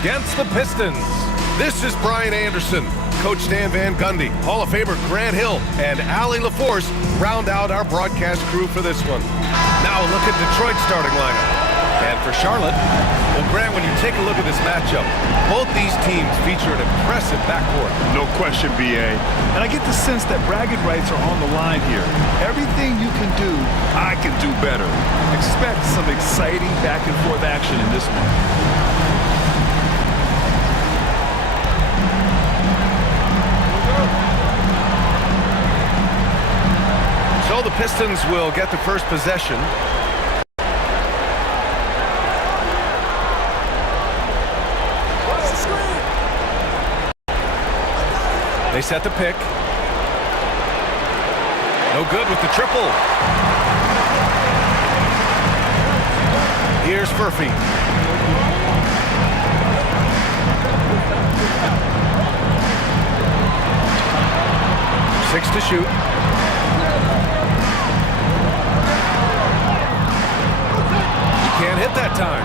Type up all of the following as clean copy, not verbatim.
against the Pistons. This is Brian Anderson. Coach Dan Van Gundy, Hall of Famer Grant Hill, and Allie LaForce round out our broadcast crew for this one. Now a look at Detroit's starting lineup. And for Charlotte, well, Grant, when you take a look at this matchup, both these teams feature an impressive backcourt. No question, B.A. And I get the sense that bragging rights are on the line here. Everything you can do, I can do better. Expect some exciting back-and-forth action in this one. So the Pistons will get the first possession. They set the pick. No good with the triple. Here's Furphy. Six to shoot. Can't hit that time.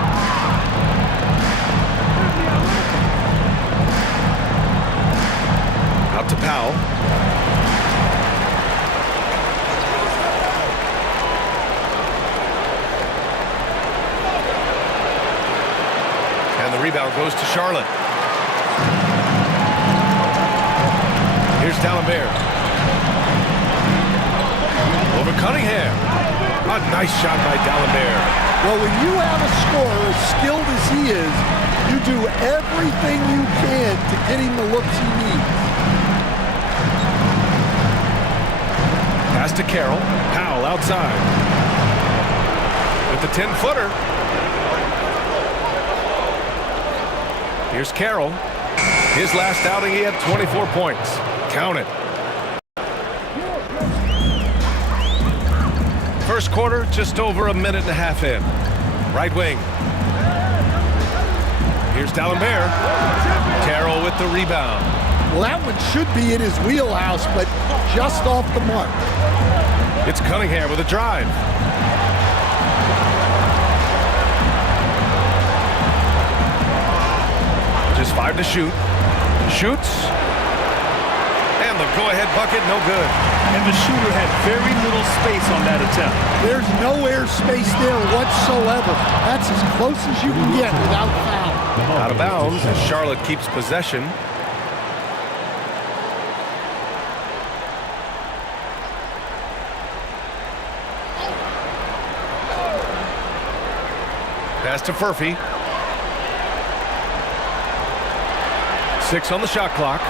Out to Powell. And the rebound goes to Charlotte. Here's D'Alembert. Over Cunningham. A nice shot by D'Alembert. Well, when you have a scorer as skilled as he is, you do everything you can to get him the looks he needs. Pass to Carroll. Powell outside. With the 10-footer. Here's Carroll. His last outing, he had 24 points. Count it. First quarter, just over a minute and a half in. Right wing. Here's D'Alembert. Carroll with the rebound. Well, that one should be in his wheelhouse, but just off the mark. It's Cunningham with a drive. Just 5 to shoot. Shoots. And the go-ahead bucket, no good. And the shooter had very little space on that attempt. There's no air space there whatsoever. That's as close as you can get without foul. Out of bounds as Charlotte keeps possession. Pass to Furphy. 6 on the shot clock.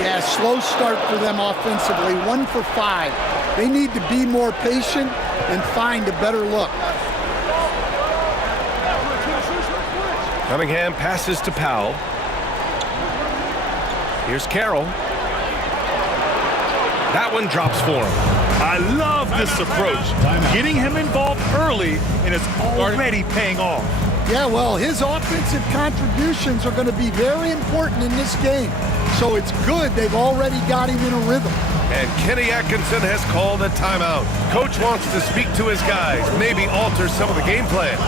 Yeah, slow start for them offensively. 1 for 5. They need to be more patient and find a better look. Cunningham passes to Powell. Here's Carroll. That one drops for him. I love this approach. Getting him involved early, and it's already paying off. Yeah, well, his offensive contributions are going to be very important in this game. So it's good they've already got him in a rhythm. And Kenny Atkinson has called a timeout. Coach wants to speak to his guys, maybe alter some of the game plan.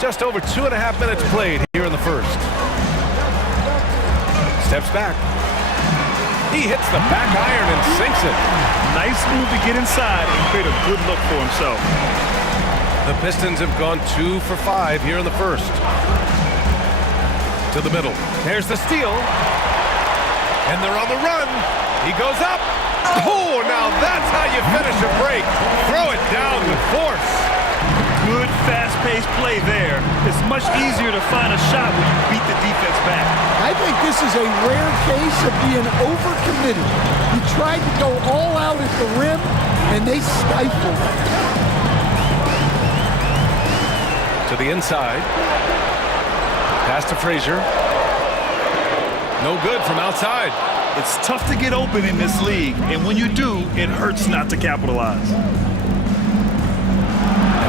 Just over 2.5 minutes played here in the first. Steps back. He hits the back iron and sinks it. Nice move to get inside and create a good look for himself. The Pistons have gone 2 for 5 here in the first. To the middle. There's the steal. And they're on the run. He goes up. Oh, now that's how you finish a break. Throw it down with force. Good fast-paced play there. It's much easier to find a shot when you beat the defense back. I think this is a rare case of being overcommitted. He tried to go all out at the rim, and they stifled him. To the inside. Pass to Frazier. No good from outside. It's tough to get open in this league, and when you do, it hurts not to capitalize.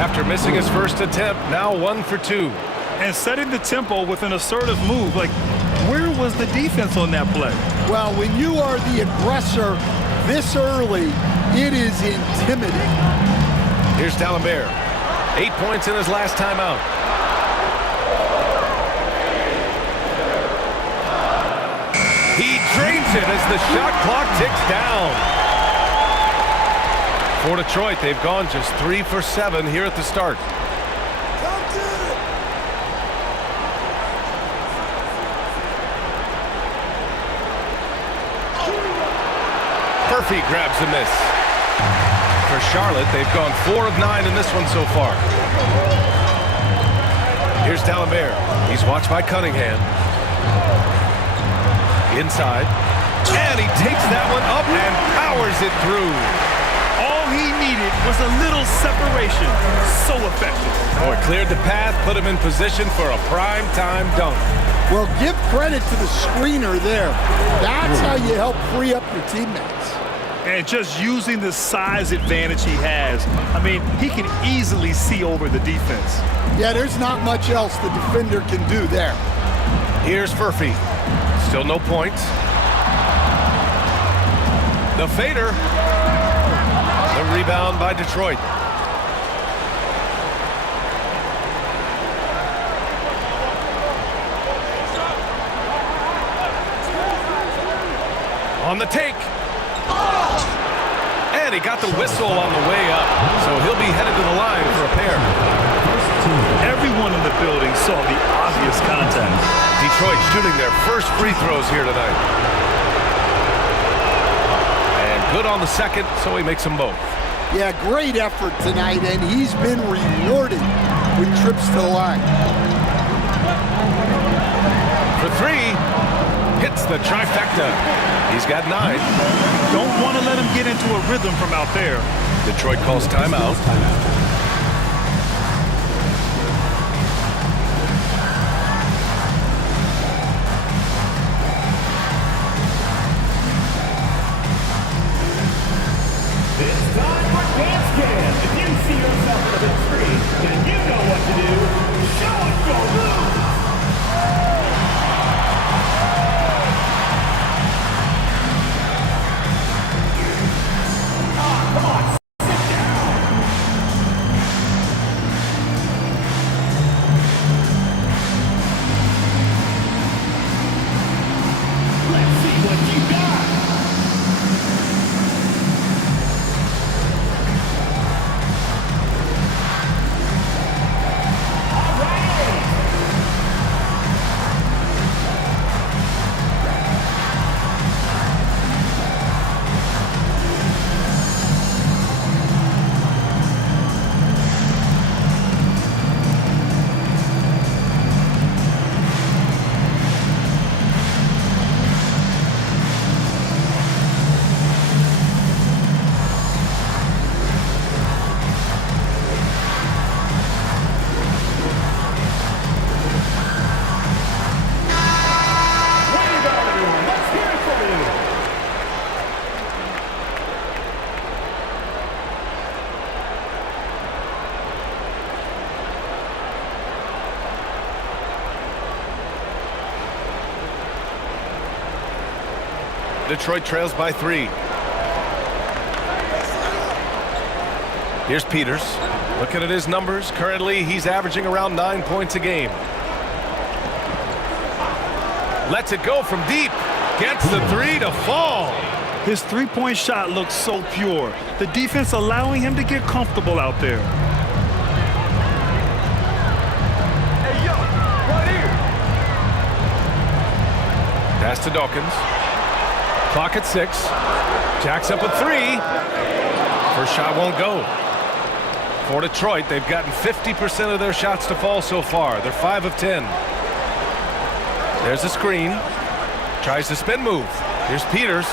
After missing his first attempt, now 1 for 2. And setting the tempo with an assertive move. Like, where was the defense on that play? Well, when you are the aggressor this early, it is intimidating. Here's D'Alembert. 8 points in his last time out. He drains it as the shot clock ticks down. For Detroit, they've gone just 3 for 7 here at the start. Murphy grabs a miss. For Charlotte, they've gone 4 of 9 in this one so far. Here's D'Alembert. He's watched by Cunningham. Inside. And he takes that one up and powers it through. All he needed was a little separation. So effective. Oh, it cleared the path, put him in position for a prime-time dunk. Well, give credit to the screener there. That's how you help free up your teammates. And just using the size advantage he has, I mean, he can easily see over the defense. Yeah, there's not much else the defender can do there. Here's Murphy. Still no points. The fader. The rebound by Detroit. On the take. And he got the whistle on the way up. So he'll be headed to the line for a pair. Everyone in the building saw the obvious contact. Detroit shooting their first free throws here tonight. And good on the second, so he makes them both. Yeah, great effort tonight, and he's been rewarded with trips to the line. For 3, hits the trifecta. He's got 9. Don't want to let him get into a rhythm from out there. Detroit calls timeout. It's time for Dance Cam. If you see yourself on the big screen, then you know what to do. Show it, go move! Come on, sit down. Let's see what you got. All right. Let's hear it from you. Detroit trails by 3. Here's Peters. Looking at his numbers, currently he's averaging around 9 points a game. Lets it go from deep. Gets the 3 to fall. His three-point shot looks so pure. The defense allowing him to get comfortable out there. Hey, yo, right here. Pass to Dawkins. Clock at 6. Jacks up a 3. First shot won't go. For Detroit, they've gotten 50% of their shots to fall so far. They're 5 of 10. There's a screen. Tries to spin move. Here's Peters.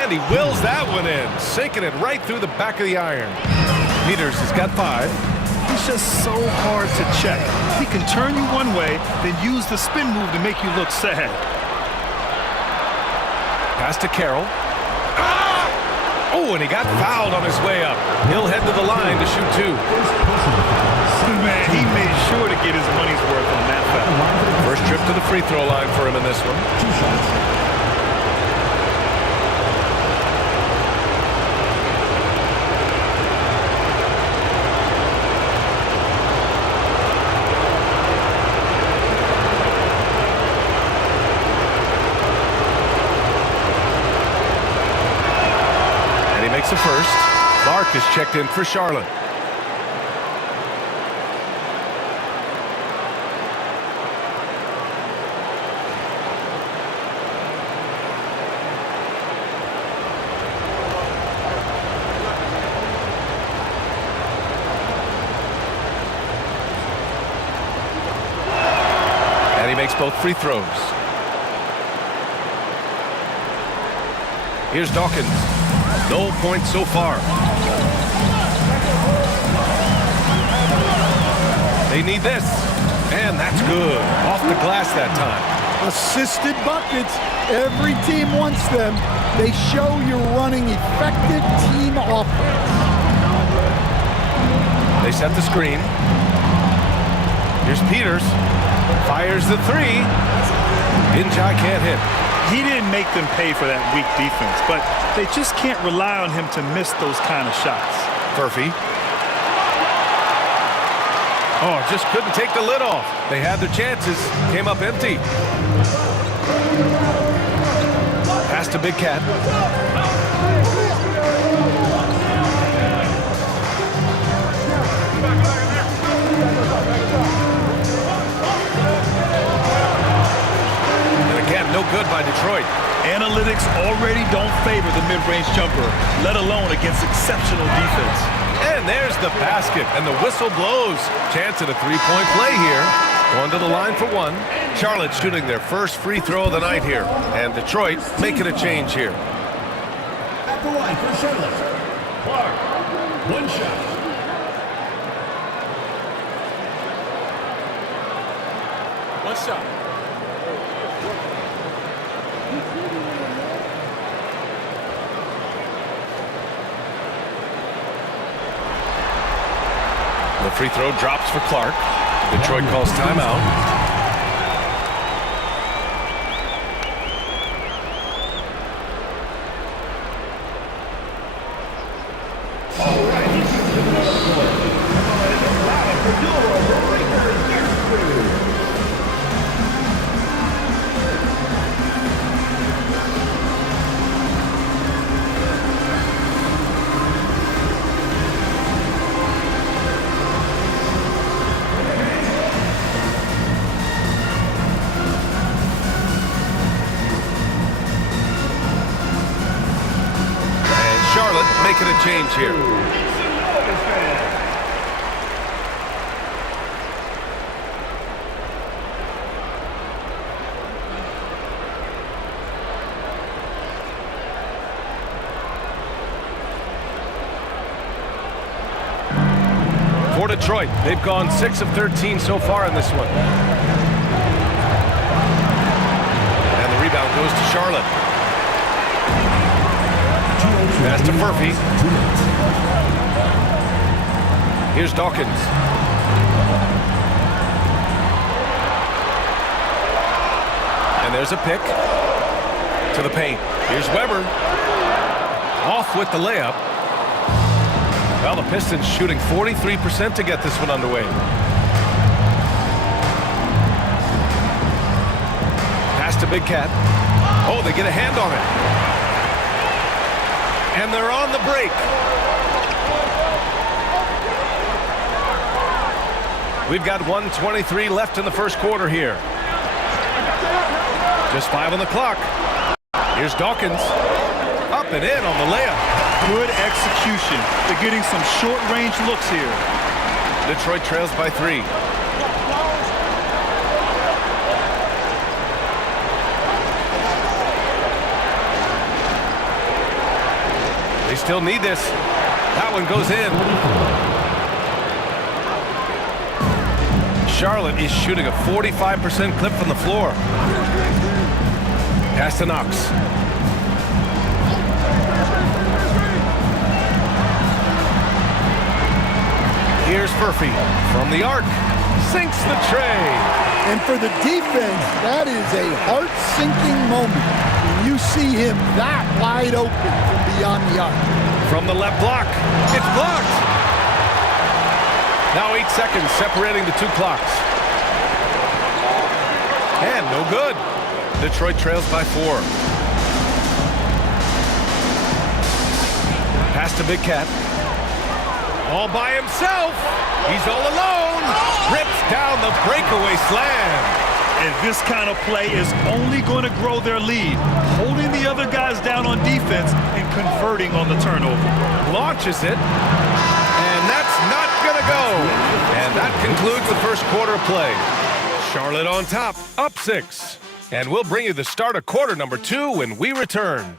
And he wills that one in, sinking it right through the back of the iron. Peters has got 5. He's just so hard to check. He can turn you one way, then use the spin move to make you look sad. Pass to Carroll. Oh, and he got fouled on his way up. He'll head to the line to shoot 2. Man, he made sure to get his money's worth on that foul. First trip to the free throw line for him in this one. 2 shots. The first. Clark is checked in for Charlotte. And he makes both free throws. Here's Dawkins. No points so far. They need this. And that's good. Off the glass that time. Assisted buckets. Every team wants them. They show you're running effective team offense. They set the screen. Here's Peters. Fires the 3. Injai can't hit. He didn't make them pay for that weak defense, but they just can't rely on him to miss those kind of shots. Murphy. Oh, just couldn't take the lid off. They had their chances. Came up empty. Pass to Big Cat. No good by Detroit. Analytics already don't favor the mid-range jumper, let alone against exceptional defense. And there's the basket, and the whistle blows. Chance at a three-point play here. Going to the line for 1. Charlotte shooting their first free throw of the night here. And Detroit making a change here. At the line for Charlotte, Clark, 1 shot. What's up? The free throw drops for Clark. Detroit calls timeout. Making a change here. For Detroit, they've gone 6 of 13 so far in this one. And the rebound goes to Charlotte. Pass to Murphy. Here's Dawkins. And there's a pick to the paint. Here's Weber. Off with the layup. Well, the Pistons shooting 43% to get this one underway. Pass to Big Cat. Oh, they get a hand on it. And they're on the break. We've got 1:23 left in the first quarter here. Just 5 on the clock. Here's Dawkins. Up and in on the layup. Good execution. They're getting some short-range looks here. Detroit trails by 3. They still need this. That one goes in. Charlotte is shooting a 45% clip from the floor. Pass to Knox. Furphy from the arc. Sinks the tray. And for the defense, that is a heart-sinking moment when you see him that wide open from beyond the arc. From the left block. It's blocked. Now 8 seconds separating the two clocks. And no good. Detroit trails by 4. Pass to Big Cat. All by himself. He's all alone. Rips down the breakaway slam. And this kind of play is only going to grow their lead, holding the other guys down on defense and converting on the turnover. Launches it. And that's not going to go. And that concludes the first quarter of play. Charlotte on top, up 6. And we'll bring you the start of quarter number 2 when we return.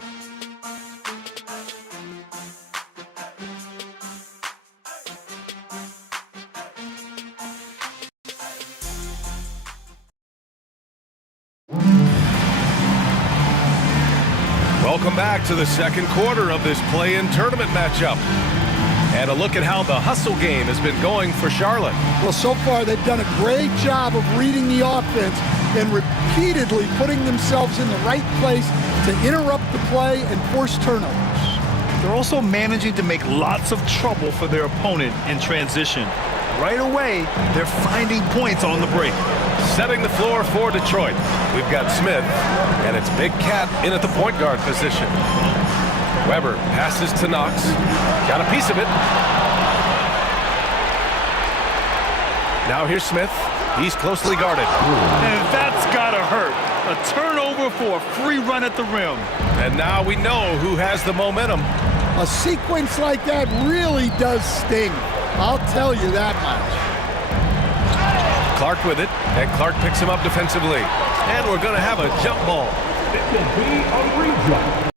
Welcome back to the second quarter of this play-in tournament matchup. And a look at how the hustle game has been going for Charlotte. Well, so far they've done a great job of reading the offense and repeatedly putting themselves in the right place to interrupt the play and force turnovers. They're also managing to make lots of trouble for their opponent in transition. Right away, they're finding points on the break. Setting the floor for Detroit. We've got Smith, and it's Big Cat in at the point guard position. Weber passes to Knox. Got a piece of it. Now here's Smith. He's closely guarded. And that's gotta hurt. A turnover for a free run at the rim. And now we know who has the momentum. A sequence like that really does sting. I'll tell you that much. Clark with it, and Clark picks him up defensively. And we're going to have a jump ball. It will be a rejump.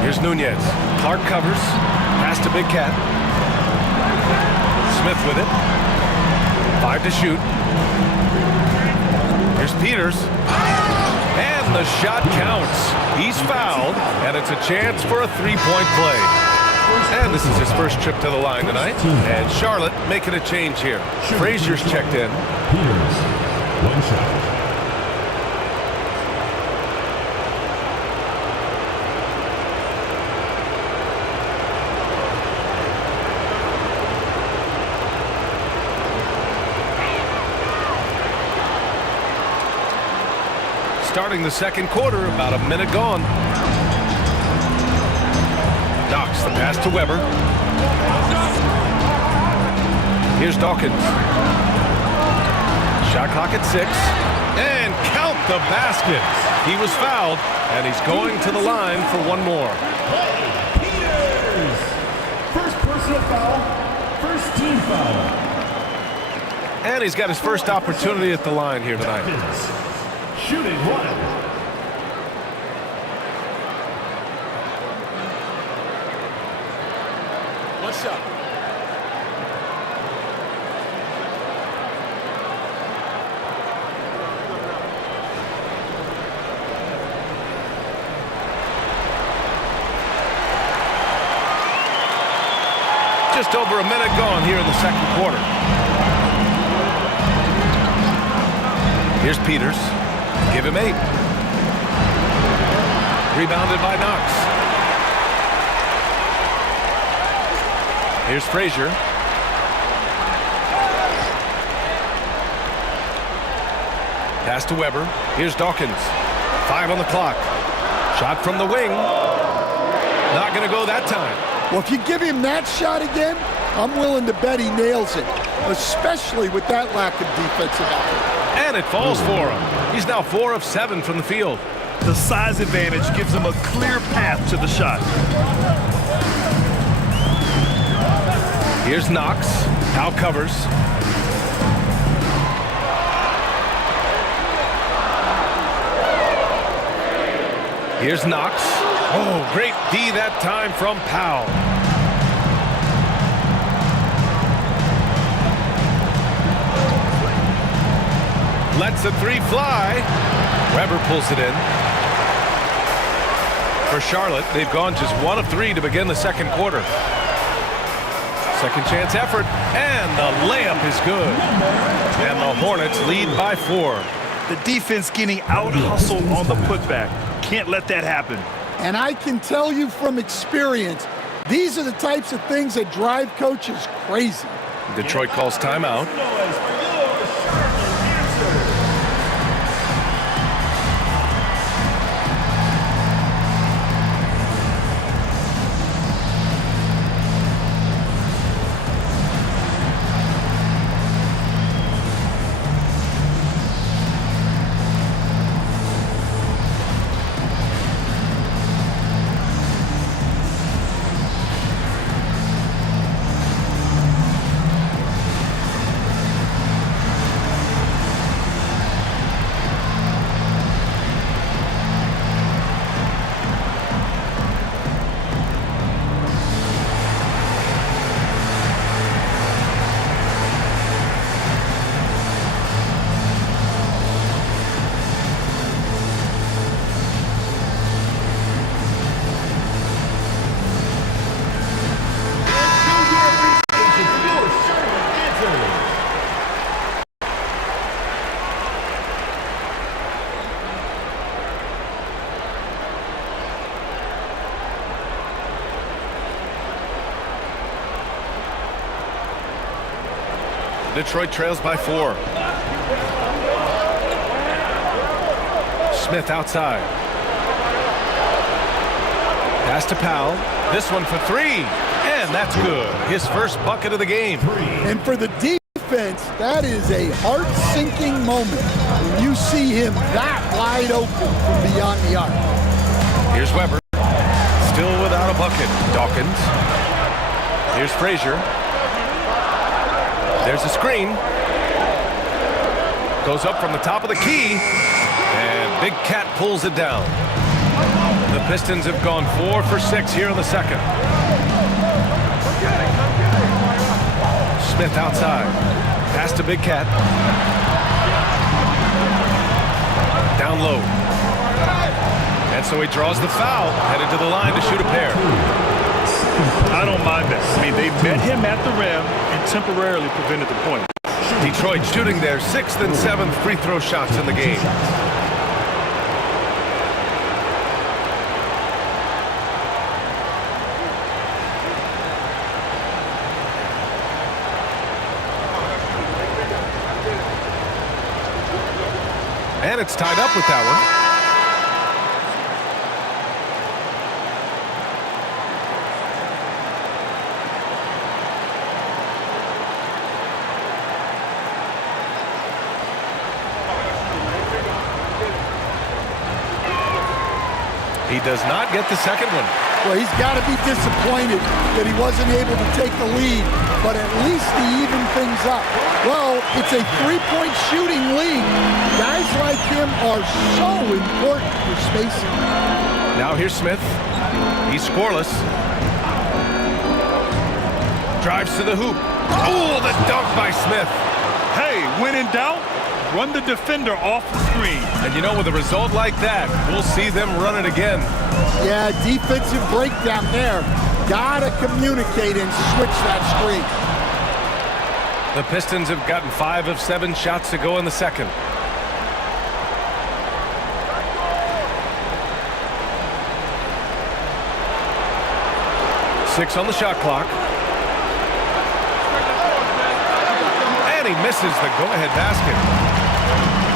Here's Nunez. Clark covers. Pass to Big Cat. Smith with it. 5 to shoot. Here's Peters. And the shot counts. He's fouled, and it's a chance for a three-point play. And this is his first trip to the line tonight. And Charlotte making a change here. Frazier's checked in. Peters, 1 shot. Starting the second quarter, about a minute gone. Knox the pass to Weber. Here's Dawkins. Shot clock at 6. And count the basket. He was fouled, and he's going to the line for one more. Peters! First personal foul, first team foul. And he's got his first opportunity at the line here tonight. Shooting 1. What's up? Just over a minute gone here in the second quarter. Here's Peters. Give him 8. Rebounded by Knox. Here's Frazier. Pass to Weber. Here's Dawkins. 5 on the clock. Shot from the wing. Not going to go that time. Well, if you give him that shot again, I'm willing to bet he nails it, especially with that lack of defensive effort. And it falls for him. He's now 4 of 7 from the field. The size advantage gives him a clear path to the shot. Here's Knox. Now covers. Here's Knox. Oh, great D that time from Powell. Lets the three fly. Weber pulls it in. For Charlotte, they've gone just 1 of 3 to begin the second quarter. Second chance effort, and the layup is good. And the Hornets lead by 4. The defense getting out-hustled on the putback. Can't let that happen. And I can tell you from experience, these are the types of things that drive coaches crazy. Detroit calls timeout. Detroit trails by 4. Smith outside. Pass to Powell. This one for 3. And that's good. His first bucket of the game. And for the defense, that is a heart-sinking moment when you see him that wide open from beyond the arc. Here's Weber. Still without a bucket. Dawkins. Here's Frazier. There's a screen. Goes up from the top of the key. And Big Cat pulls it down. The Pistons have gone 4 for 6 here in the second. Smith outside. Pass to Big Cat. Down low. And so he draws the foul. Headed to the line to shoot a pair. I don't mind this. I mean, they met him at the rim and temporarily prevented the point. Detroit shooting their 6th and 7th free throw shots in the game. And it's tied up with that one. He does not get the second one. Well, he's got to be disappointed that he wasn't able to take the lead, but at least he evened things up. Well, it's a three-point shooting league. Guys like him are so important for spacing. Now here's Smith. He's scoreless. Drives to the hoop. Oh, the dunk by Smith. Hey, when in doubt, run the defender off the screen. And you know, with a result like that, we'll see them run it again. Yeah, defensive breakdown there. Gotta communicate and switch that screen. The Pistons have gotten 5 of 7 shots to go in the second. Six on the shot clock. And he misses the go-ahead basket.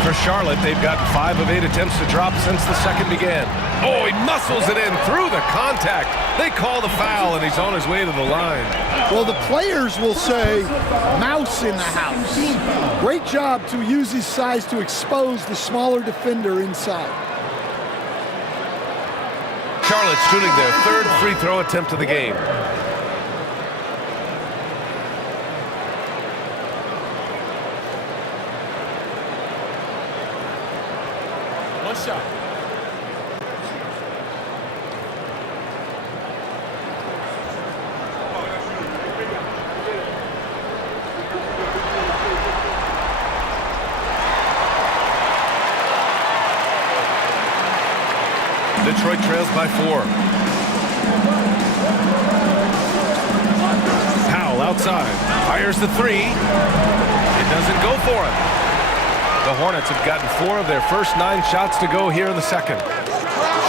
For Charlotte, they've gotten 5 of 8 attempts to drop since the second began. Oh, he muscles it in through the contact. They call the foul, and he's on his way to the line. Well, the players will say, mouse in the house. Great job to use his size to expose the smaller defender inside. Charlotte shooting their 3rd free throw attempt of the game. One shot. Detroit trails by 4. Powell outside. Fires the 3. It doesn't go for him. The Hornets have gotten 4 of their first 9 shots to go here in the second.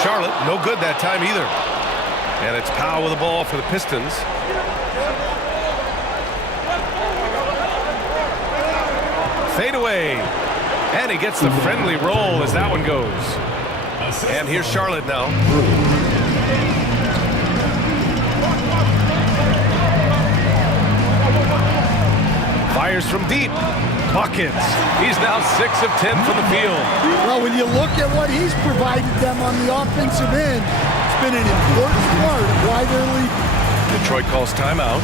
Charlotte, no good that time either. And it's Powell with the ball for the Pistons. Fade away. And he gets the friendly roll as that one goes. And here's Charlotte now. Fires from deep. Buckets. He's now 6 of 10 from the field. Well, when you look at what he's provided them on the offensive end, it's been an important part of why they're leading. Detroit calls timeout.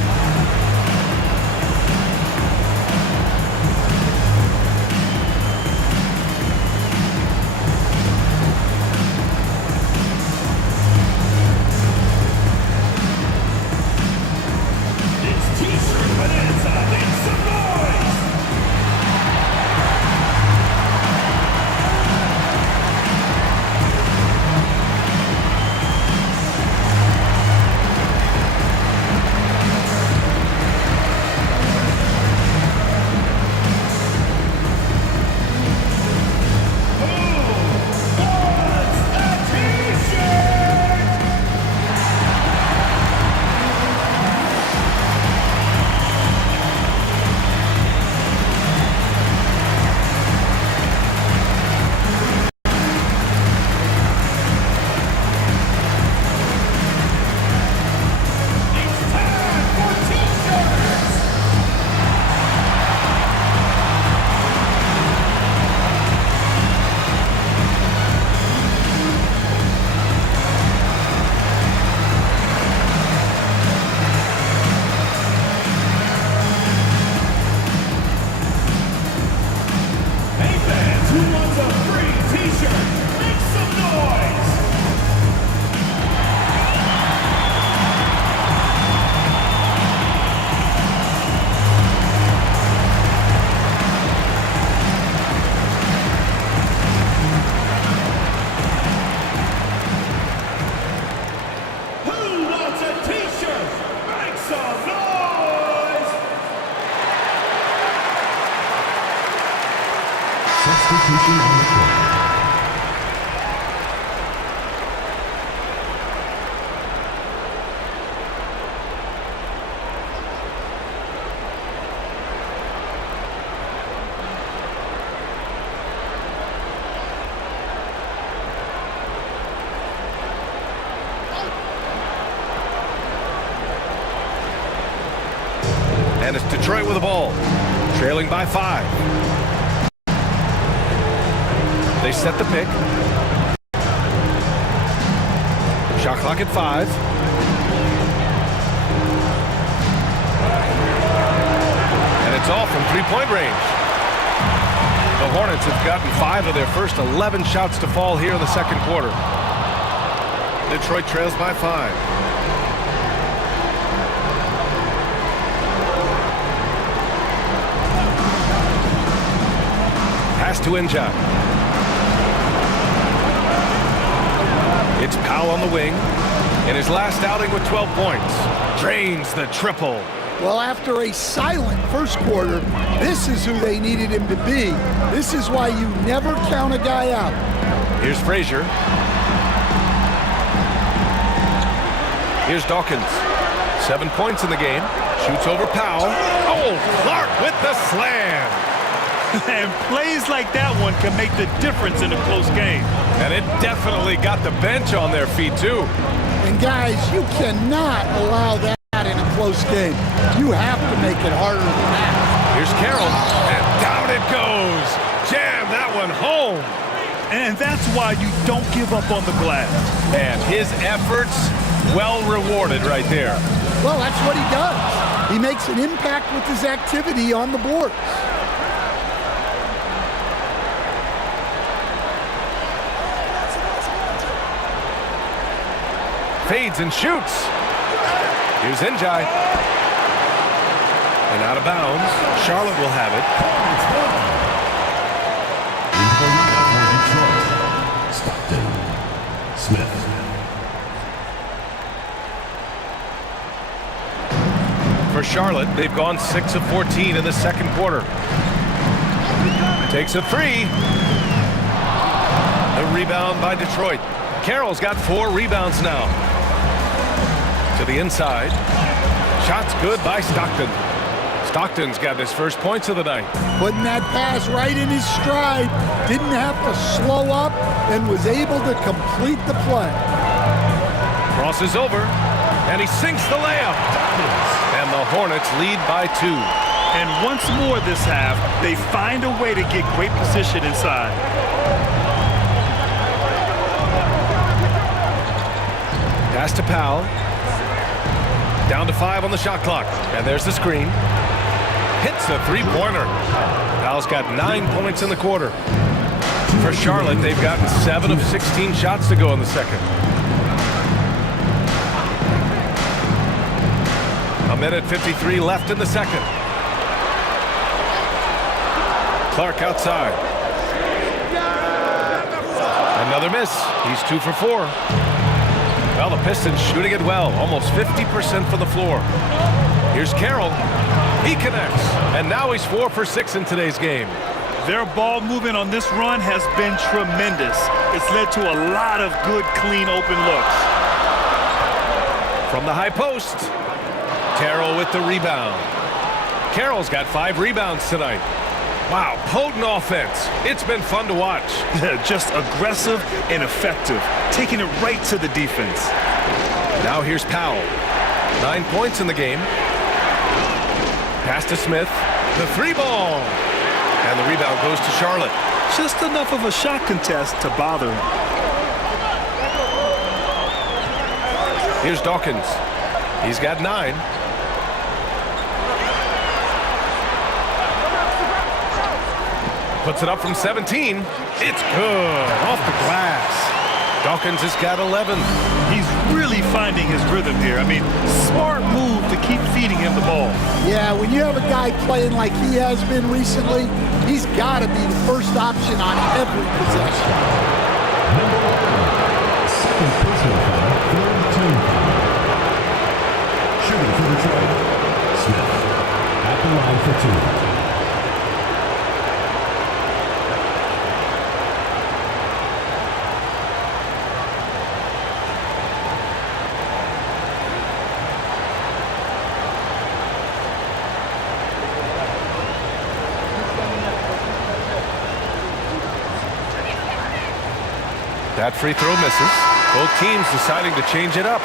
It's T-shirt bonanza. Make some noise. Substitution on the court. And it's Detroit with the ball, trailing by 5. They set the pick. Shot clock at 5. And it's all from three-point range. The Hornets have gotten 5 of their first 11 shots to fall here in the second quarter. Detroit trails by 5. Pass to Inja. It's Powell on the wing. In his last outing with 12 points. Drains the triple. Well, after a silent first quarter, this is who they needed him to be. This is why you never count a guy out. Here's Frazier. Here's Dawkins. 7 points in the game. Shoots over Powell. Oh, Clark with the slam. And plays like that one can make the difference in a close game. And it definitely got the bench on their feet, too. And guys, you cannot allow that in a close game. You have to make it harder than that. Here's Carroll, and down it goes. Jam that one home. And that's why you don't give up on the glass. And his efforts, well rewarded right there. Well, that's what he does. He makes an impact with his activity on the boards. Fades and shoots. Here's Njai. And out of bounds. Charlotte will have it. Stockton. Smith. For Charlotte, they've gone 6 of 14 in the second quarter. Takes a three. The rebound by Detroit. Carroll's got 4 rebounds now. To the inside. Shot's good by Stockton. Stockton's got his first points of the night. Putting that pass right in his stride. Didn't have to slow up and was able to complete the play. Crosses over, and he sinks the layup. And the Hornets lead by 2. And once more this half, they find a way to get great position inside. Pass to Powell. Down to 5 on the shot clock. And there's the screen. Hits the three-pointer. Powell's got 9 points in the quarter. For Charlotte, they've gotten 7 of 16 shots to go in the second. A minute 53 left in the second. Clark outside. Another miss. He's 2 for 4. Well, the Pistons shooting it well. Almost 50% from the floor. Here's Carroll. He connects. And now he's 4 for 6 in today's game. Their ball movement on this run has been tremendous. It's led to a lot of good, clean, open looks. From the high post. Terrell with the rebound. Carroll's got 5 rebounds tonight. Wow, potent offense. It's been fun to watch. Just aggressive and effective, taking it right to the defense. Now here's Powell. 9 points in the game. Pass to Smith. The 3-ball. And the rebound goes to Charlotte. Just enough of a shot contest to bother him. Here's Dawkins. He's got 9. Puts it up from 17. It's good. Off the glass. Dawkins has got 11. He's really finding his rhythm here. I mean, smart move to keep feeding him the ball. Yeah, when you have a guy playing like he has been recently, he's got to be the first option on every possession. Number 1, second personal foul, third team foul. Shooting for Detroit, Smith. At the line for 2. That free throw misses. Both teams deciding to change it up.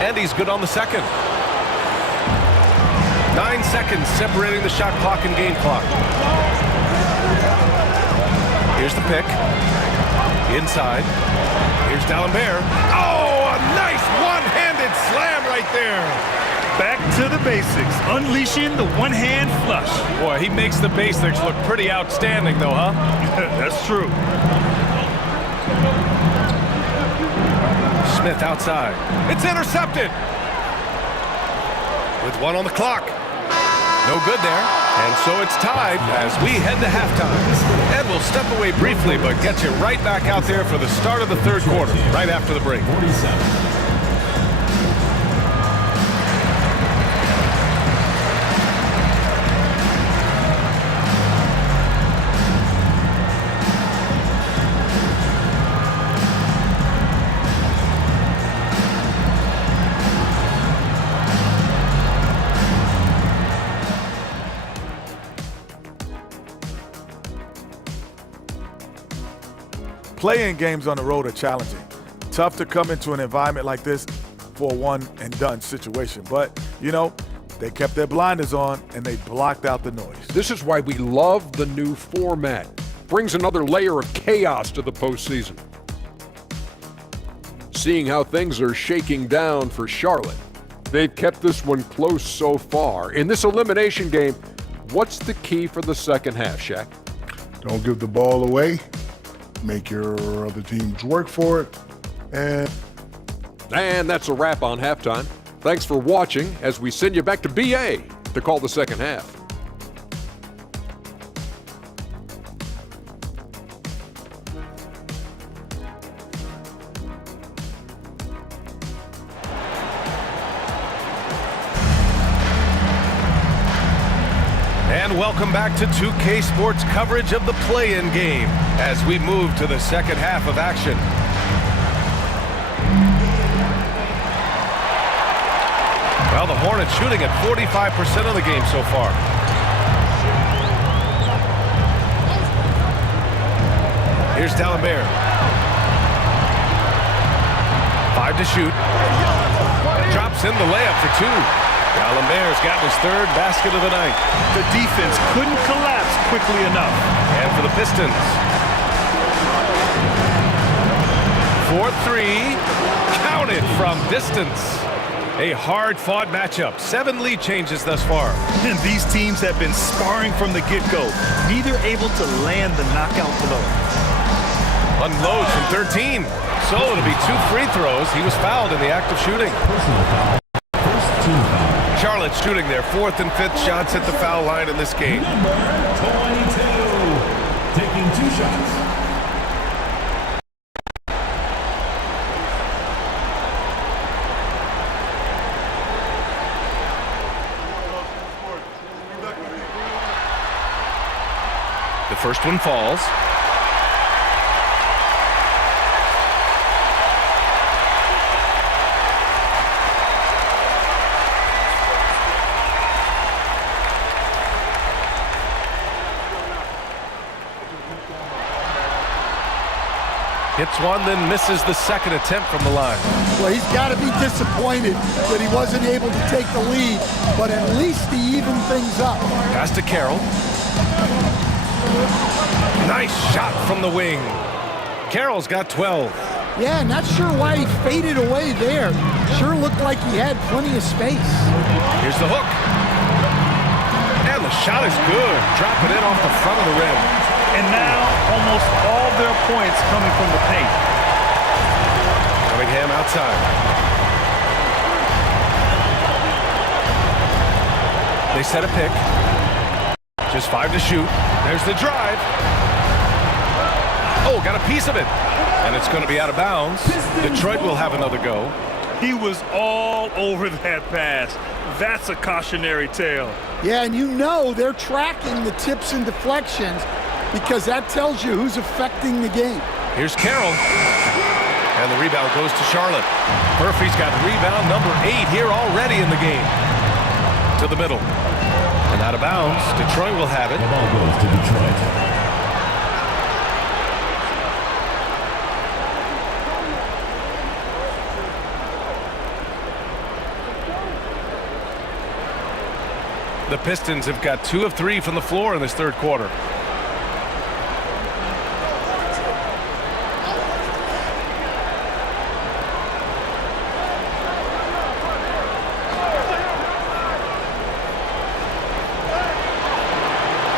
And he's good on the second. 9 seconds separating the shot clock and game clock. Here's the pick. Inside. Here's D'Alembert. Oh, a nice one-handed slam right there. Back to the basics, unleashing the one-hand flush. Boy, he makes the basics look pretty outstanding, though, huh? That's true. Smith outside. It's intercepted. With 1 on the clock. No good there. And so it's tied as we head to halftime. And we'll step away briefly, but get you right back out there for the start of the third quarter, right after the break. 47. Playing games on the road are challenging. Tough to come into an environment like this for a one-and-done situation. But, you know, they kept their blinders on and they blocked out the noise. This is why we love the new format. Brings another layer of chaos to the postseason. Seeing how things are shaking down for Charlotte, they've kept this one close so far. In this elimination game, what's the key for the second half, Shaq? Don't give the ball away. Make your other teams work for it. And that's a wrap on halftime. Thanks for watching as we send you back to BA to call the second half. And welcome back to 2K Sports coverage of the play-in game as we move to the second half of action. Well, the Hornets shooting at 45% of the game so far. Here's D'Alembert. 5 to shoot. Drops in the layup for 2. D'Alembert's gotten his 3rd basket of the night. The defense couldn't collapse quickly enough. And for the Pistons. 4-3. Counted from distance. A hard-fought matchup. 7 lead changes thus far. And these teams have been sparring from the get-go. Neither able to land the knockout blow. Unloads from 13. So it'll be 2 free throws. He was fouled in the act of shooting. Personal foul. First team foul. Charlotte shooting their 4th and 5th shots at the foul line in this game. Number 22. Taking 2 shots. The first one falls. Hits one, then misses the second attempt from the line. Well, he's got to be disappointed that he wasn't able to take the lead, but at least he evened things up. Pass to Carroll. Nice shot from the wing. Carroll's got 12. Yeah, not sure why he faded away there. Sure looked like he had plenty of space. Here's the hook. And the shot is good. Dropping in off the front of the rim. And now almost all their points coming from the paint. Cunningham outside. They set a pick. Just 5 to shoot. There's the drive. Oh, got a piece of it. And it's going to be out of bounds. Detroit will have another go. He was all over that pass. That's a cautionary tale. Yeah, and you know they're tracking the tips and deflections because that tells you who's affecting the game. Here's Carroll. And the rebound goes to Charlotte. Murphy's got rebound number 8 here already in the game. To the middle. And out of bounds. Detroit will have it. The ball goes to Detroit. The Pistons have got 2 of 3 from the floor in this third quarter.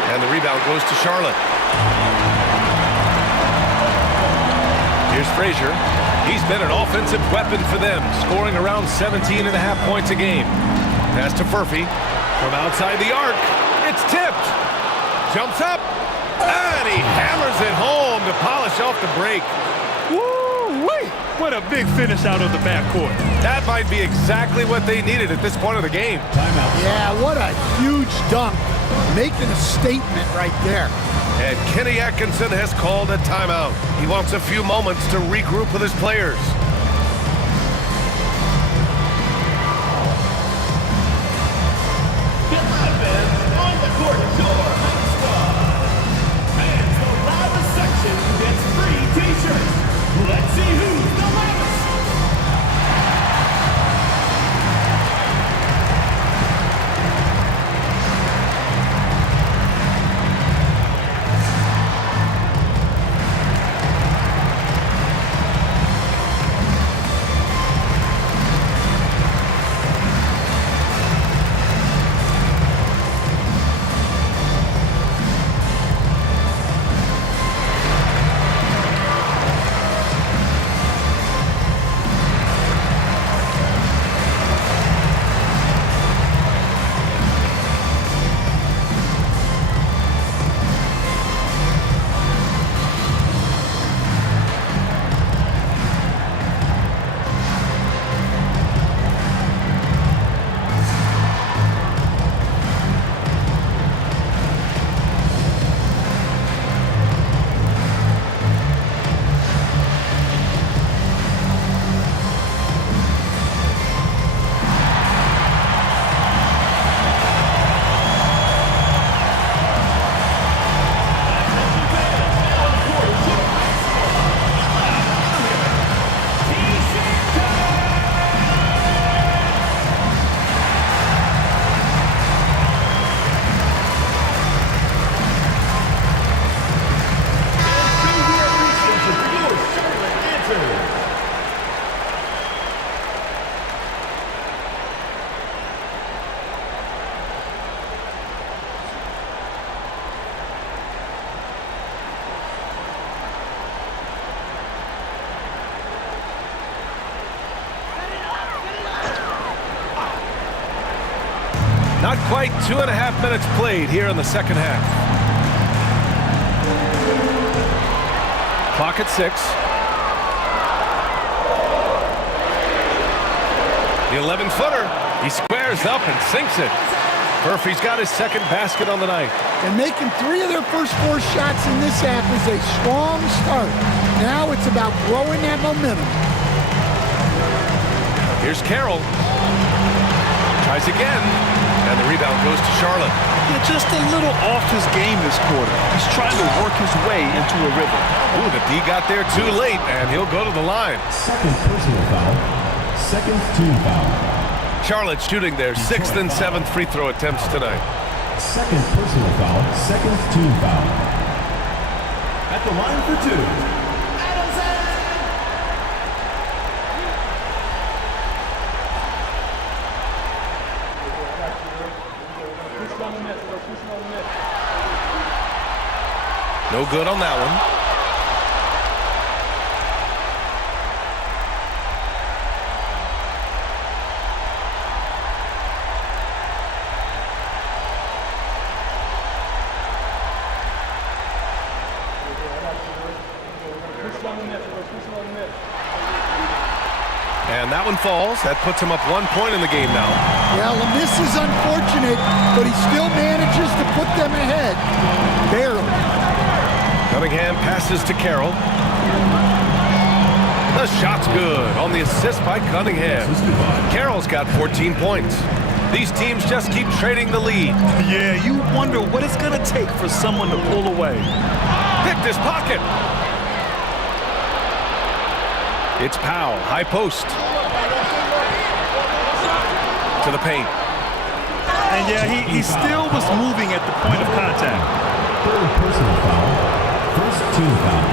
And the rebound goes to Charlotte. Here's Frazier. He's been an offensive weapon for them, scoring around 17.5 points a game. Pass to Murphy. From outside the arc, it's tipped. Jumps up, and he hammers it home to polish off the break. Woo-wee! What a big finish out of the backcourt. That might be exactly what they needed at this point of the game. Timeout. Yeah, what a huge dunk. Making a statement right there. And Kenny Atkinson has called a timeout. He wants a few moments to regroup with his players. On the court door, fans, the loudest section gets free t-shirts. Let's see who's the loudest. Not quite 2.5 minutes played here in the second half. Clock at 6. The 11-footer. He squares up and sinks it. Murphy's got his second basket on the night. And making 3 of their first 4 shots in this half is a strong start. Now it's about growing that momentum. Here's Carroll. Tries again. And the rebound goes to Charlotte. Yeah, just a little off his game this quarter. He's trying to work his way into a rhythm. Ooh, the D got there too late, and he'll go to the line. Second personal foul. Second team foul. Charlotte shooting their 6th and 7th free throw attempts tonight. Second personal foul. Second team foul. At the line for 2. No good on that one. And that one falls. That puts him up 1 point in the game now. Well, and this is unfortunate, but he still manages to put them ahead. Barely. Cunningham passes to Carroll. The shot's good on the assist by Cunningham. Carroll's got 14 points. These teams just keep trading the lead. Yeah, you wonder what it's going to take for someone to pull away. Picked his pocket. It's Powell, high post. To the paint. And yeah, he still was moving at the point of contact. Third personal foul. First team foul.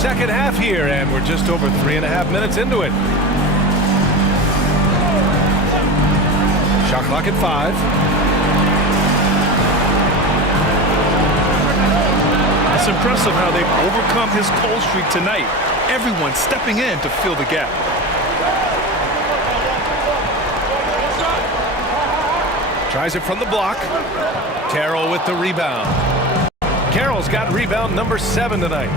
Second half here, and we're just over 3.5 minutes into it. Shot clock at 5. It's impressive how they've overcome his cold streak tonight. Everyone stepping in to fill the gap. Tries it from the block. Carroll with the rebound. Carroll's got rebound number 7 tonight.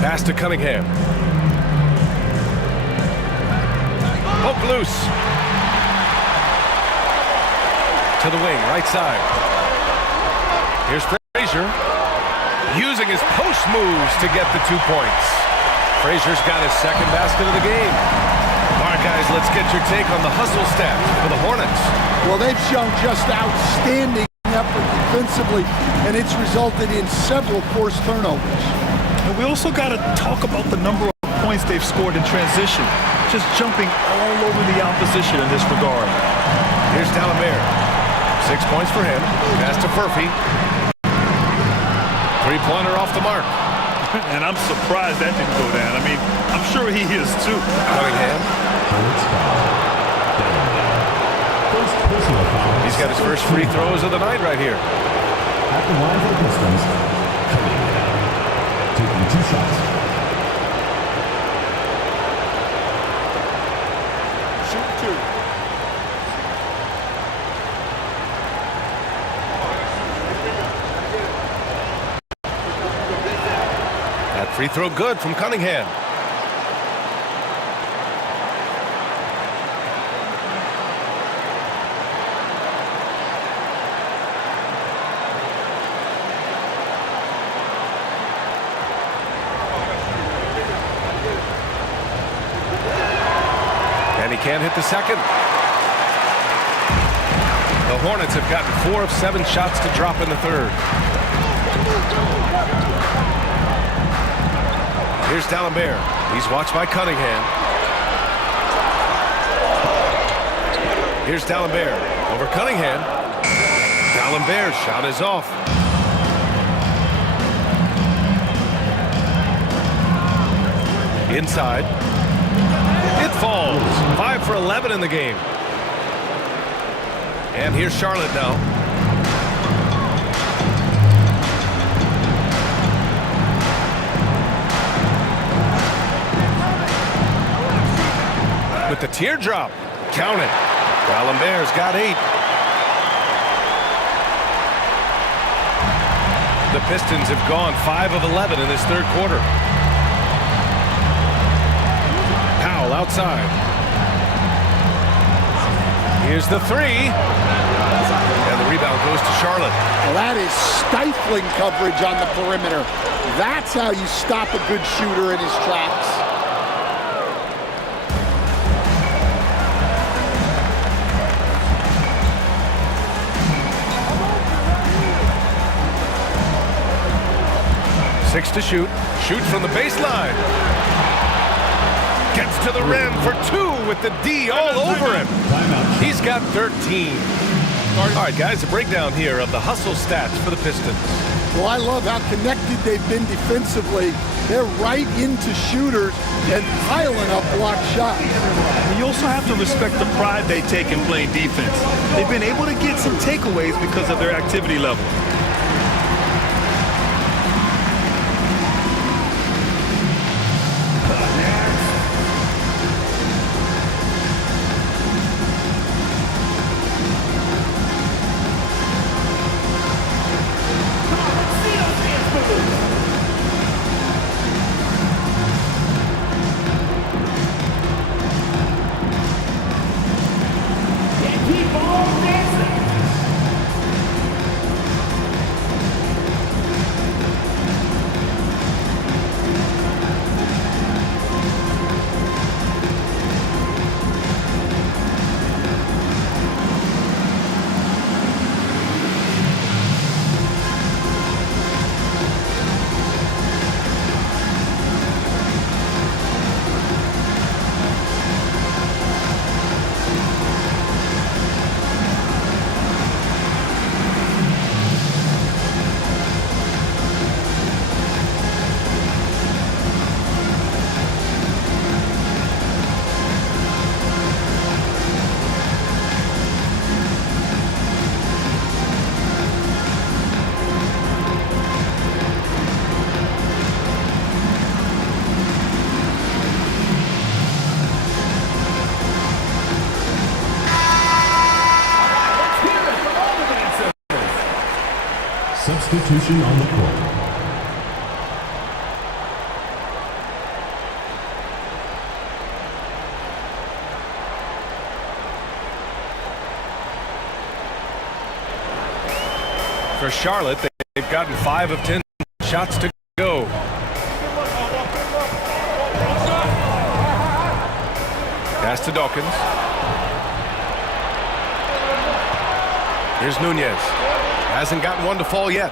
Pass to Cunningham. Poke loose. To the wing, right side. Here's Frazier, using his post moves to get the 2 points. Frazier's got his second basket of the game. All right, guys, let's get your take on the hustle stats for the Hornets. Well, they've shown just outstanding effort defensively, and it's resulted in several forced turnovers. And we also got to talk about the number of points they've scored in transition, just jumping all over the opposition in this regard. Here's D'Alembert. 6 points for him. Pass to Murphy. 3-pointer off the mark. And I'm surprised that didn't go down. I mean, I'm sure he is too. Cunningham. First personal foul. He's got his first free throws of the night right here. At the line for the Pistons. Cunningham. Taking 2 shots. Shoot 2. Free throw good from Cunningham. And he can't hit the second. The Hornets have gotten 4 of 7 shots to drop in the third. Here's D'Alembert. He's watched by Cunningham. Here's D'Alembert over Cunningham. D'Alembert's shot is off. Inside. It falls. 5 for 11 in the game. And here's Charlotte now. teardrop. Count it. D'Alembert's got 8. The Pistons have gone 5 of 11 in this third quarter. Powell outside. Here's the 3. And the rebound goes to Charlotte. Well, that is stifling coverage on the perimeter. That's how you stop a good shooter in his tracks. Six to shoot. Shoots from the baseline. Gets to the rim for 2 with the D all over him. He's got 13. All right, guys, a breakdown here of the hustle stats for the Pistons. Well, I love how connected they've been defensively. They're right into shooters and piling up blocked shots. You also have to respect the pride they take in playing defense. They've been able to get some takeaways because of their activity level. Substitution on the court. For Charlotte, they've gotten 5 of 10 shots to go. Pass to Dawkins. Here's Nunez. Hasn't gotten one to fall yet.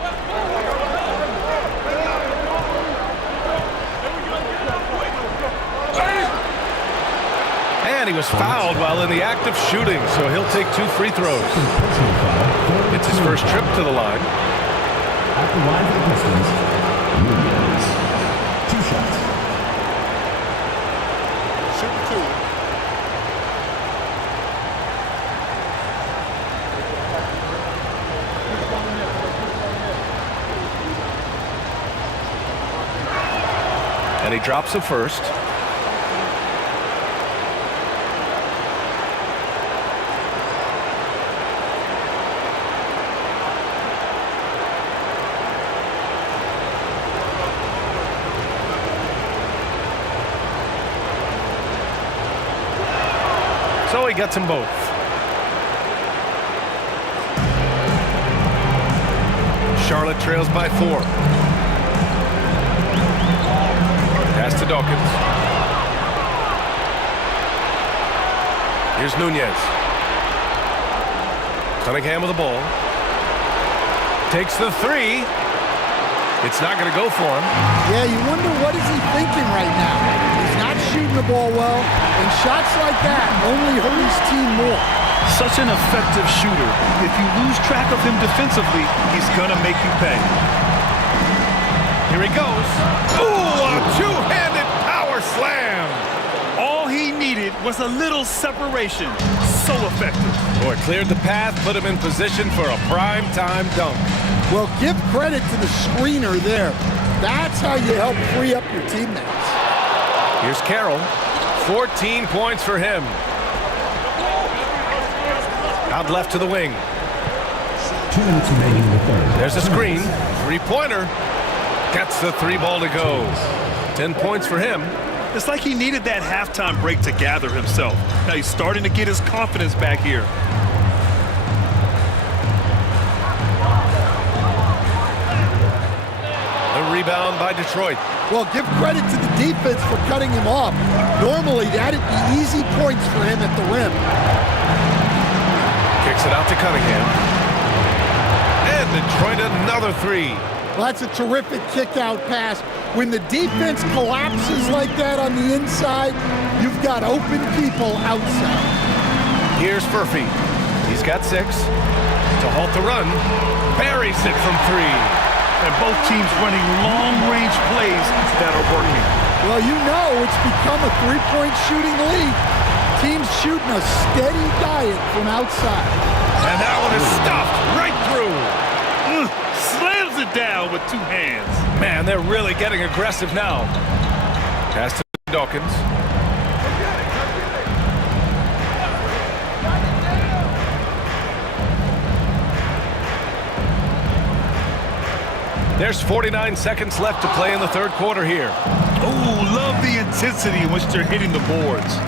And he was fouled while in the act of shooting, so he'll take 2 free throws. It's his first trip to the line. At the line for the Pistons, Nunez. 2 shots. Shoot 2. And he drops a first. So he gets them both. Charlotte trails by 4. Pass to Dawkins. Here's Nunez. Cunningham with the ball. Takes the 3. It's not going to go for him. Yeah, you wonder what is he thinking right now. He's not shooting the ball well, and shots like that only hurt his team more. Such an effective shooter. If you lose track of him defensively, he's going to make you pay. Here he goes. Ooh, a two-handed power slam. All he needed was a little separation. So effective. Boy, cleared the path, put him in position for a prime-time dunk. Well, give credit to the screener there. That's how you help free up your teammates. Here's Carroll. 14 points for him. Out left to the wing. 2 minutes remaining in the third. There's a screen. Three-pointer. Gets the 3-ball to go. 10 points for him. It's like he needed that halftime break to gather himself. Now he's starting to get his confidence back here. The rebound by Detroit. Well, give credit to the defense for cutting him off. Normally, that'd be easy points for him at the rim. Kicks it out to Cunningham. And Detroit another 3. Well, that's a terrific kick-out pass. When the defense collapses like that on the inside, you've got open people outside. Here's Furphy. He's got 6. To halt the run, buries it from 3. And both teams running long-range plays that are working. Well, you know it's become a three-point shooting league. Teams shooting a steady diet from outside. And that one is stuffed right through. Slams it down with 2 hands. Man, they're really getting aggressive now. Pass to Dawkins. There's 49 seconds left to play in the third quarter here. Oh, love the intensity in which they're hitting the boards.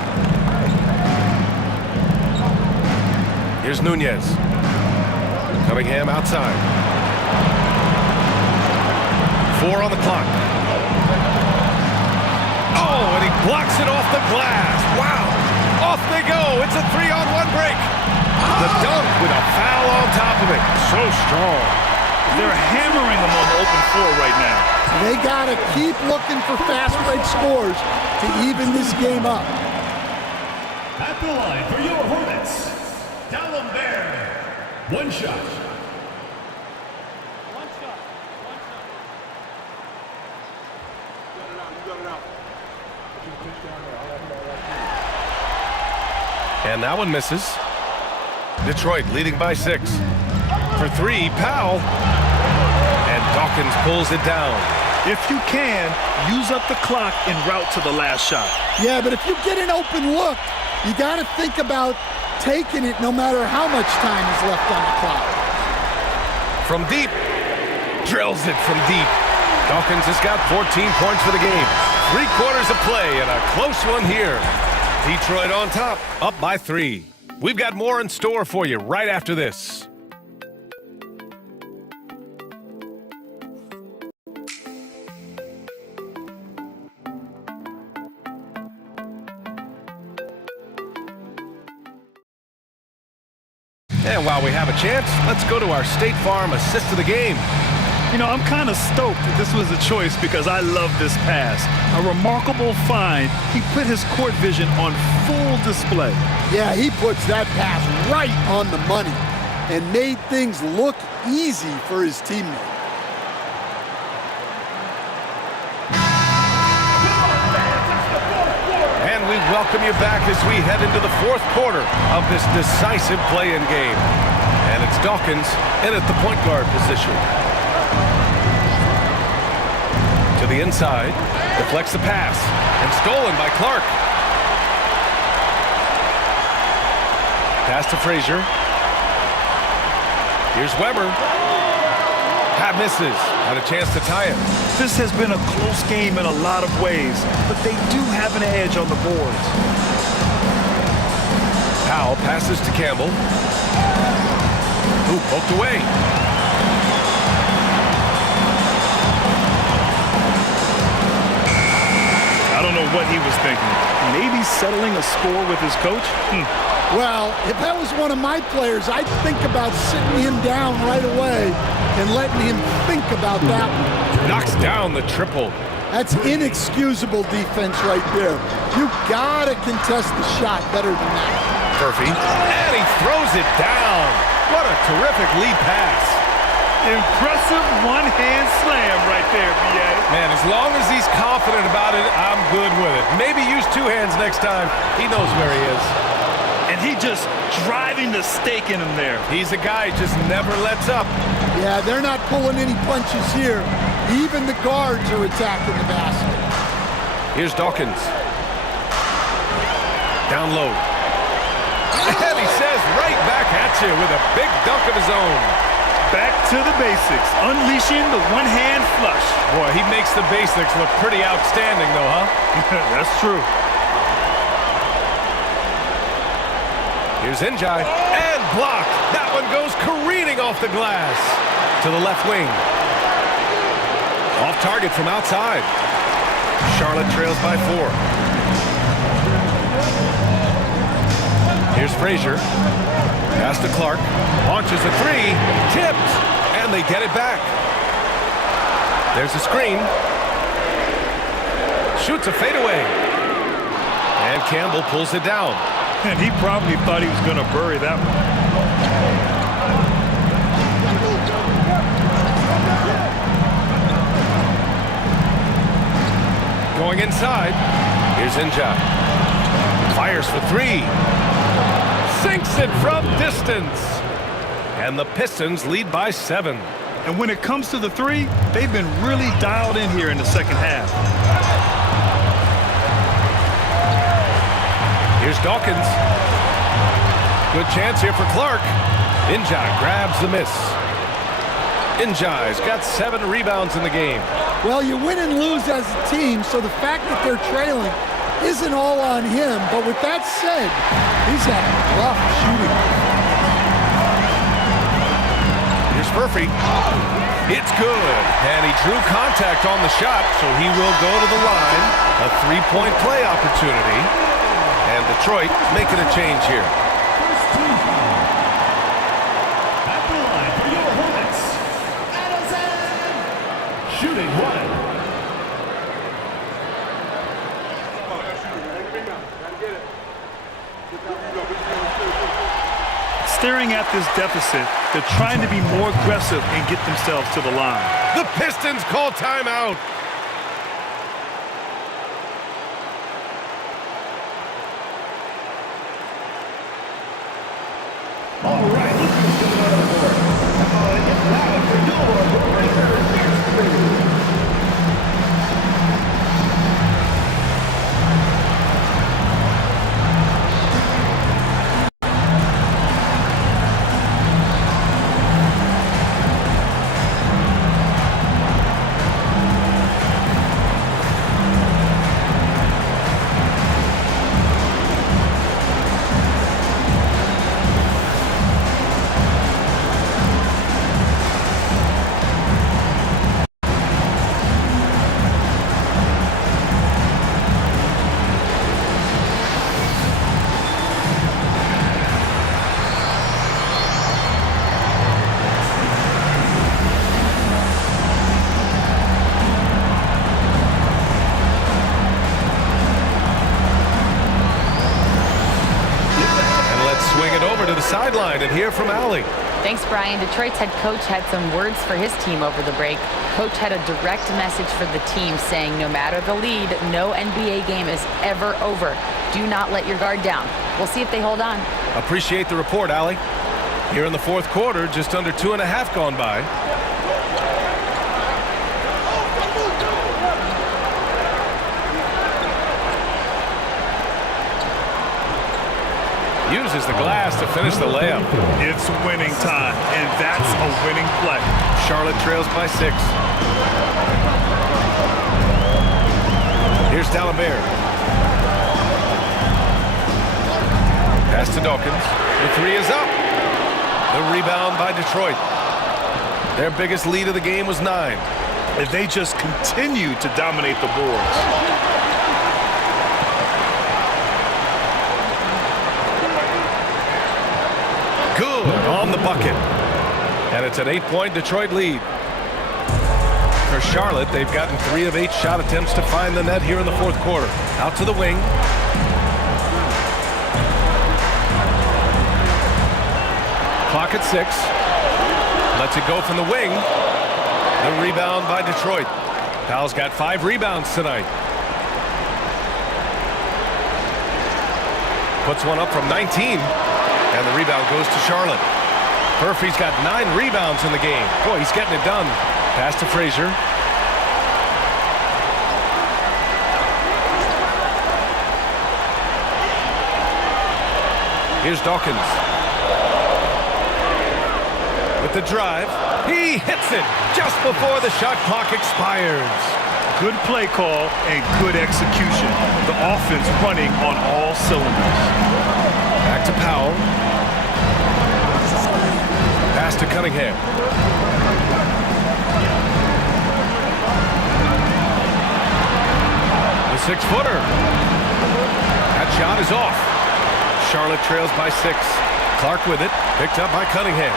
Here's Nunez. Cunningham outside. 4 on the clock. Oh, and he blocks it off the glass. Wow. Off they go. It's a 3-on-1 break. The dunk with a foul on top of it. So strong. They're hammering them on the open floor right now. They got to keep looking for fast break scores to even this game up. At the line for your Hornets, D'Alembert. 1 shot. And that one misses. Detroit leading by 6. For 3, Powell. And Dawkins pulls it down. If you can, use up the clock en route to the last shot. Yeah, but if you get an open look, you got to think about taking it no matter how much time is left on the clock. From deep. Drills it from deep. Dawkins has got 14 points for the game. 3 quarters of play and a close one here. Detroit on top, up by 3. We've got more in store for you right after this. And while we have a chance, let's go to our State Farm assist of the game. You know, I'm kind of stoked that this was a choice because I love this pass. A remarkable find. He put his court vision on full display. Yeah, he puts that pass right on the money and made things look easy for his teammate. And we welcome you back as we head into the fourth quarter of this decisive play-in game. And it's Dawkins in at the point guard position. To the inside, deflects the pass, and stolen by Clark. Pass to Frazier. Here's Weber. That misses. Had a chance to tie it. This has been a close game in a lot of ways, but they do have an edge on the boards. Powell passes to Campbell. Who poked away. I don't know what he was thinking. Maybe settling a score with his coach? Well, if that was one of my players, I'd think about sitting him down right away and letting him think about that one. Knocks down the triple. That's inexcusable defense right there. You gotta contest the shot better than that. Murphy, and he throws it down. What a terrific lead pass. Impressive one-hand slam right there, B.A. Man, as long as he's confident about it, I'm good with it. Maybe use 2 hands next time. He knows where he is. And he just driving the stake in him there. He's a guy who just never lets up. Yeah, they're not pulling any punches here. Even the guards are attacking the basket. Here's Dawkins. Down low. And he says goes right back at you with a big dunk of his own. Back to the basics, unleashing the one-hand flush. Boy, he makes the basics look pretty outstanding, though, huh? That's true. Here's Njai, and blocked. That one goes careening off the glass to the left wing. Off target from outside. Charlotte trails by 4. Here's Frazier. Pass to Clark. Launches a 3. Tipped. And they get it back. There's a screen. Shoots a fadeaway. And Campbell pulls it down. And he probably thought he was going to bury that one. Going inside. Here's Njai. Fires for 3. Sinks it from distance. And the Pistons lead by 7. And when it comes to the 3, they've been really dialed in here in the second half. Here's Dawkins. Good chance here for Clark. Njai grabs the miss. Njai's got 7 rebounds in the game. Well, you win and lose as a team, so the fact that they're trailing isn't all on him. But with that said, he's had rough shooting. Here's Murphy. It's good. And he drew contact on the shot, so he will go to the line. A 3-point play opportunity. And Detroit making a change here. At the line for your Hornets, shooting 1. Staring at this deficit, they're trying to be more aggressive and get themselves to the line. The Pistons call timeout. All right, let's go to another board. It's loud for your Breakers. Sideline and hear from Allie. Thanks, Brian. Detroit's head coach had some words for his team over the break. Coach had a direct message for the team saying no matter the lead, no NBA game is ever over. Do not let your guard down. We'll see if they hold on. Appreciate the report, Allie. Here in the fourth quarter, just under 2.5 gone by. Uses the glass to finish the layup. It's winning time, and that's a winning play. Charlotte trails by 6. Here's D'Alembert. Pass to Dawkins. The 3 is up. The rebound by Detroit. Their biggest lead of the game was 9. And they just continue to dominate the boards. Good on the bucket. And it's an 8-point Detroit lead. For Charlotte, they've gotten 3 of 8 shot attempts to find the net here in the fourth quarter. Out to the wing. Clock at 6. Lets it go from the wing. The rebound by Detroit. Powell's got 5 rebounds tonight. Puts one up from 19. And the rebound goes to Charlotte. Murphy's got 9 rebounds in the game. Boy, he's getting it done. Pass to Frazier. Here's Dawkins. with the drive. He hits it just before the shot clock expires. Good play call and good execution. The offense running on all cylinders. Back to Powell. Pass to Cunningham. The six-footer. That shot is off. Charlotte trails by 6. Clark with it. Picked up by Cunningham.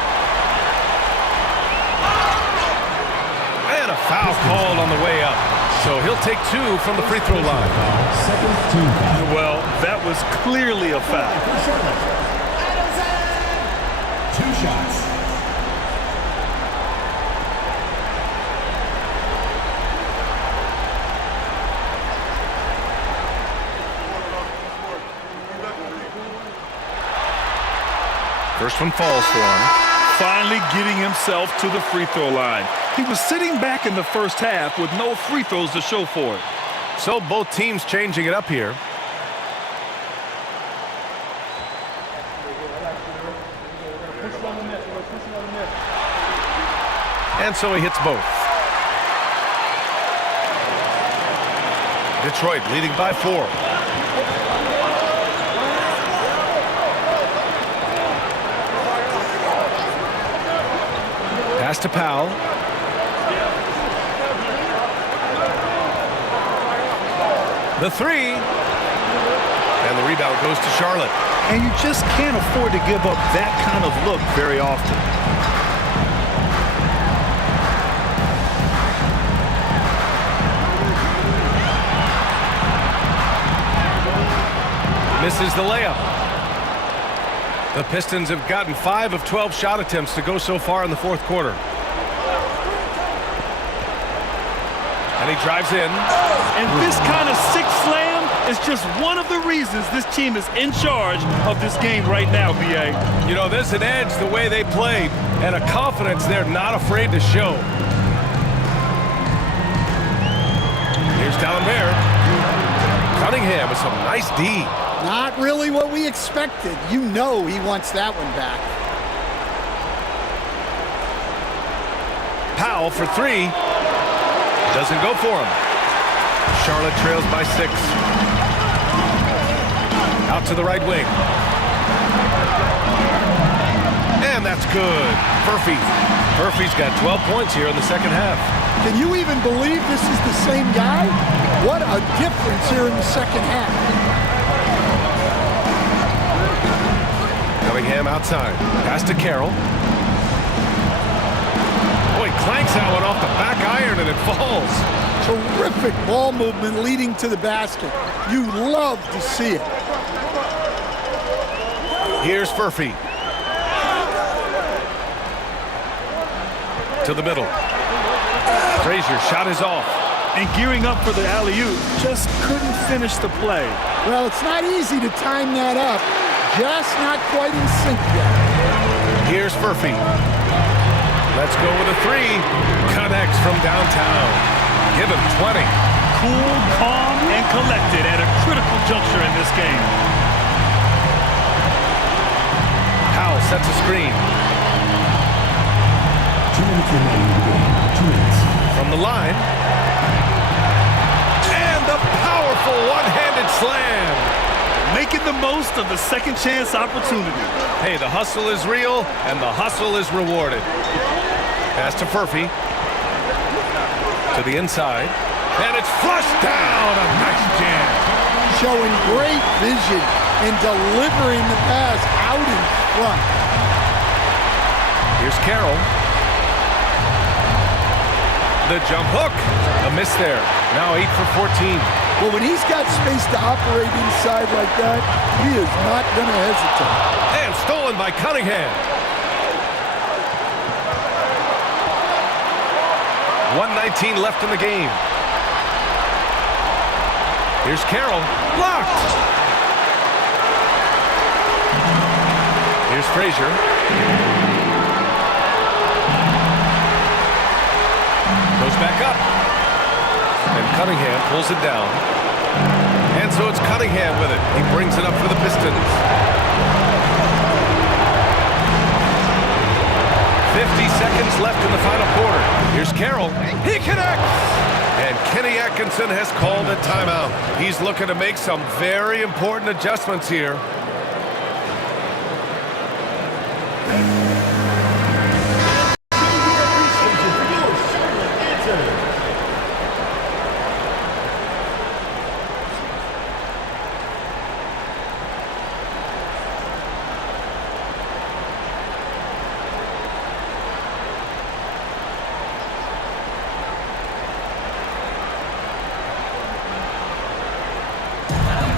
And a foul called on the way up. So he'll take 2 from the free throw line. Second team foul. Well, that was clearly a foul. 2 shots. First one falls for him. Finally getting himself to the free throw line. He was sitting back in the first half with no free throws to show for it. So both teams changing it up here. And so he hits both. Detroit leading by 4. Pass to Powell. The 3. And the rebound goes to Charlotte. And you just can't afford to give up that kind of look very often. Misses the layup. The Pistons have gotten 5 of 12 shot attempts to go so far in the fourth quarter. And he drives in. And this kind of sick slam is just one of the reasons this team is in charge of this game right now, B.A. You know, there's an edge the way they played and a confidence they're not afraid to show. Here's D'Alembert. Cunningham with some nice D. Not really what we expected. You know he wants that one back. Powell for 3. Doesn't go for him. Charlotte trails by 6. Out to the right wing. And that's good. Murphy's got 12 points here in the second half. Can you even believe this is the same guy? What a difference here in the second half. Cunningham outside. Pass to Carroll. Boy, clanks that one off the back iron and it falls. Terrific ball movement leading to the basket. You love to see it. Here's Murphy. To the middle. Frazier shot is off. And gearing up for the alley-oop, just couldn't finish the play. Well, it's not easy to time that up. Just not quite in sync yet. Here's Murphy. Let's go with a 3. Connects from downtown. Give him 20. Cool, calm, and collected at a critical juncture in this game. Powell sets a screen. 2 minutes remaining in the game. 2 minutes. From the line. And the powerful one-handed slam. Making the most of the second chance opportunity. Hey, the hustle is real, and the hustle is rewarded. Pass to Murphy. To the inside. And it's flushed down. A nice jam. Showing great vision and delivering the pass out in front. Here's Carroll. The jump hook. A miss there. Now 8 for 14. Well, when he's got space to operate inside like that, he is not going to hesitate. And stolen by Cunningham. 1:19 left in the game. Here's Carroll. Blocked. Here's Frazier. Goes back up. And Cunningham pulls it down. And so it's Cunningham with it. He brings it up for the Pistons. 50 seconds left in the final quarter. Here's Carroll. He connects! And Kenny Atkinson has called a timeout. He's looking to make some very important adjustments here.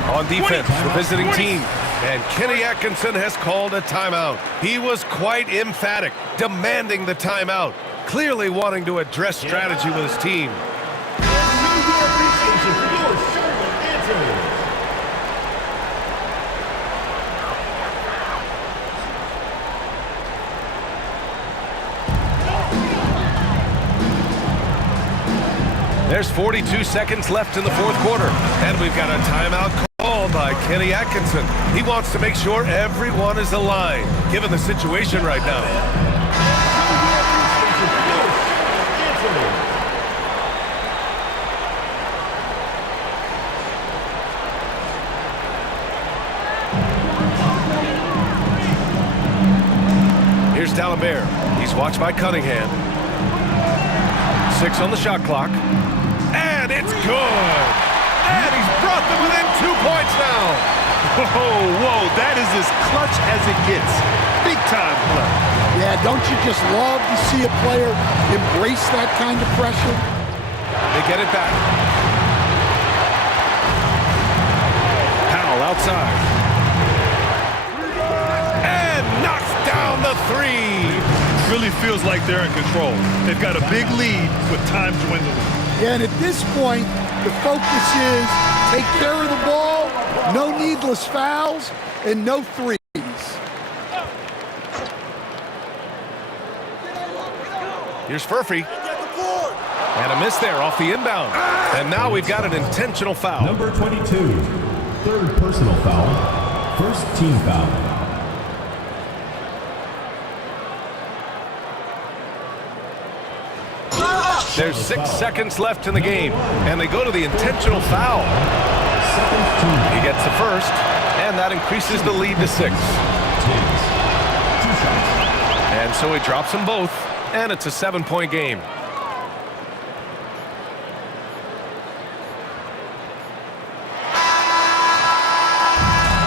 On defense, the visiting team. And Kenny Atkinson has called a timeout. He was quite emphatic, demanding the timeout, clearly wanting to address strategy with his team. There's 42 seconds left in the fourth quarter, and we've got a timeout called by Kenny Atkinson. He wants to make sure everyone is aligned, given the situation right now. Here's D'Alembert. He's watched by Cunningham. 6 on the shot clock. And it's good! And he's brought them within 2 points now! Whoa, that is as clutch as it gets. Big time play. Yeah, don't you just love to see a player embrace that kind of pressure? They get it back. Powell outside. And knocks down the three! Really feels like they're in control. They've got a big lead with time dwindling. Yeah, and at this point, the focus is take care of the ball, no needless fouls, and no threes. Here's Furphy. And a miss there off the inbound. And now we've got an intentional foul. Number 22, third personal foul, first team foul. There's 6 seconds left in the game, and they go to the intentional foul. He gets the first, and that increases the lead to 6. And so he drops them both, and it's a 7-point game.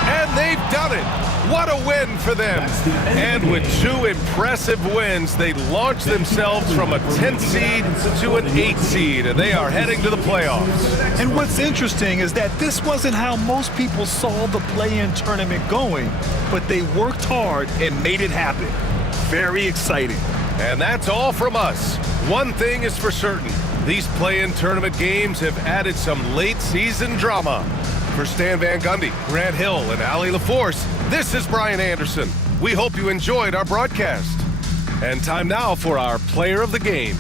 And they've done it. What a win for them. And with 2 impressive wins, they launch themselves from a 10th seed to an 8th seed, and they are heading to the playoffs. And what's interesting is that this wasn't how most people saw the play-in tournament going, but they worked hard and made it happen. Very exciting. And that's all from us. One thing is for certain. These play-in tournament games have added some late-season drama. For Stan Van Gundy, Grant Hill, and Allie LaForce, this is Brian Anderson. We hope you enjoyed our broadcast. And time now for our Player of the Game.